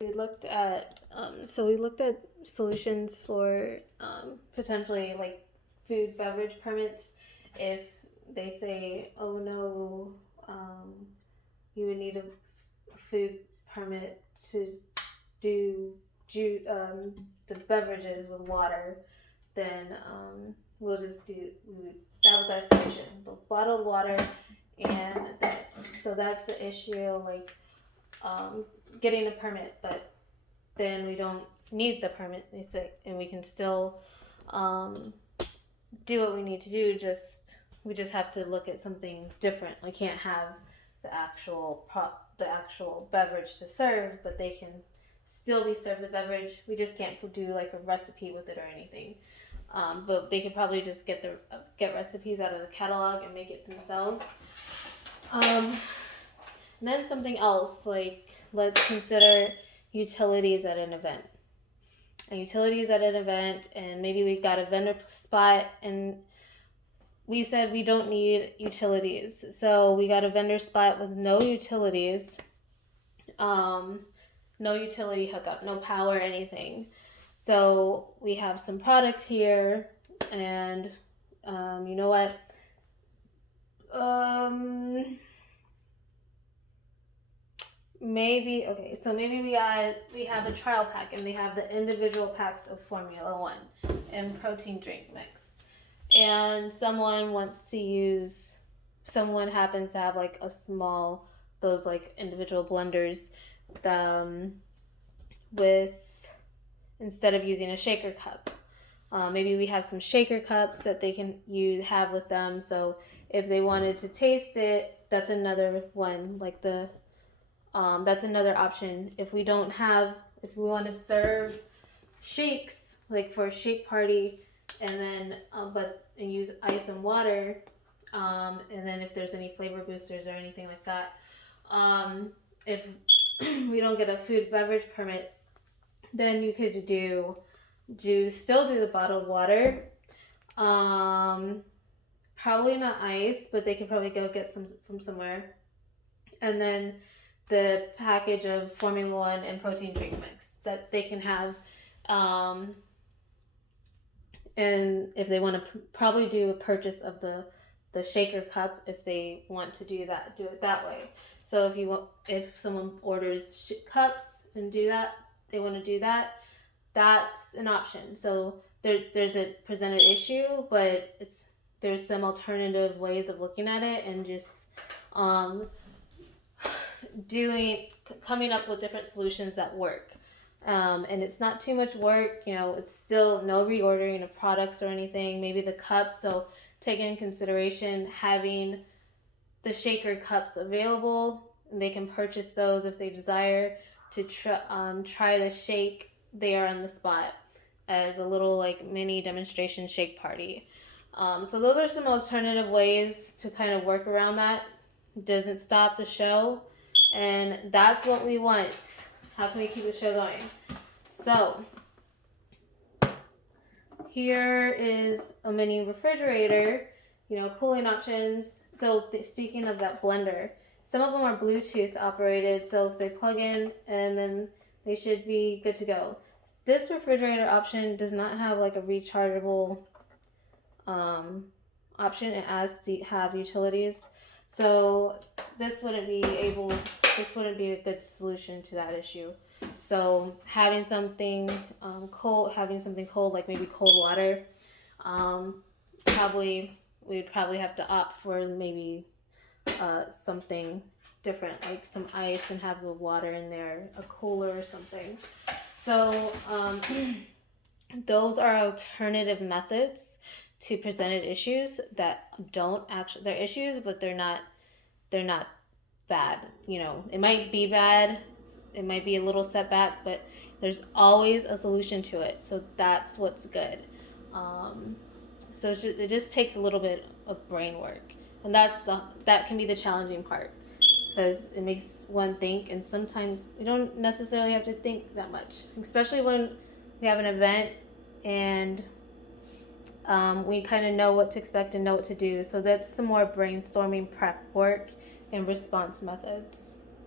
We looked at solutions for potentially like food beverage permits. If they say, oh no, um, you would need a food permit to do the beverages with water, then we'll just do. That was our solution: the bottled water and this. So that's the issue, like um, getting a permit, but then we don't need the permit. They say, and we can still um, do what we need to do. We just have to look at something different. We can't have the actual beverage to serve, but they can still be served the beverage. We just can't do like a recipe with it or anything. But they could probably just get recipes out of the catalog and make it themselves. And then something else, like let's consider utilities at an event. And utilities at an event, and maybe we've got a vendor spot, and we said we don't need utilities. So we got a vendor spot with no utilities, no utility hookup, no power, anything. So we have some product here, and you know what? Maybe okay. So maybe we have a trial pack, and they have the individual packs of Formula One and protein drink mix, and someone happens to have like a small those like individual blenders, um, with instead of using a shaker cup. Maybe we have some shaker cups that they can you have with them. So if they wanted to taste it, that's another one. That's another option. If we want to serve shakes, like for a shake party, and then and use ice and water, and then if there's any flavor boosters or anything like that, if we don't get a food beverage permit, then you could still do the bottled water. Probably not ice, but they could probably go get some from somewhere, and then the package of Formula One and protein drink mix that they can have. And if they want to probably do a purchase of the shaker cup, if they want to do it that way. So if someone orders cups and they want to do that, that's an option. So there's a presented issue, but there's some alternative ways of looking at it, and just um, coming up with different solutions that work. And it's not too much work, it's still no reordering of products or anything. Maybe the cups, so take in consideration having the shaker cups available, and they can purchase those if they desire to try the shake there on the spot as a little like mini demonstration shake party. So those are some alternative ways to kind of work around that. It doesn't stop the show, and that's what we want. How can we keep the show going? So here is a mini refrigerator, cooling options. So speaking of that blender, some of them are Bluetooth operated, so if they plug in, and then they should be good to go. This refrigerator option does not have like a rechargeable option. It has to have utilities, so this wouldn't be a good solution to that issue. So having something cold, like maybe cold water, we'd probably have to opt for maybe something different, like some ice, and have the water in there, a cooler or something. So those are alternative methods to presented issues that don't actually, they're issues, but they're not bad. It might be bad, it might be a little setback, but there's always a solution to it. So that's what's good. So it just takes a little bit of brain work, and that can be the challenging part, because it makes one think, and sometimes we don't necessarily have to think that much, especially when we have an event and we kind of know what to expect and know what to do. So that's some more brainstorming, prep work, and response methods.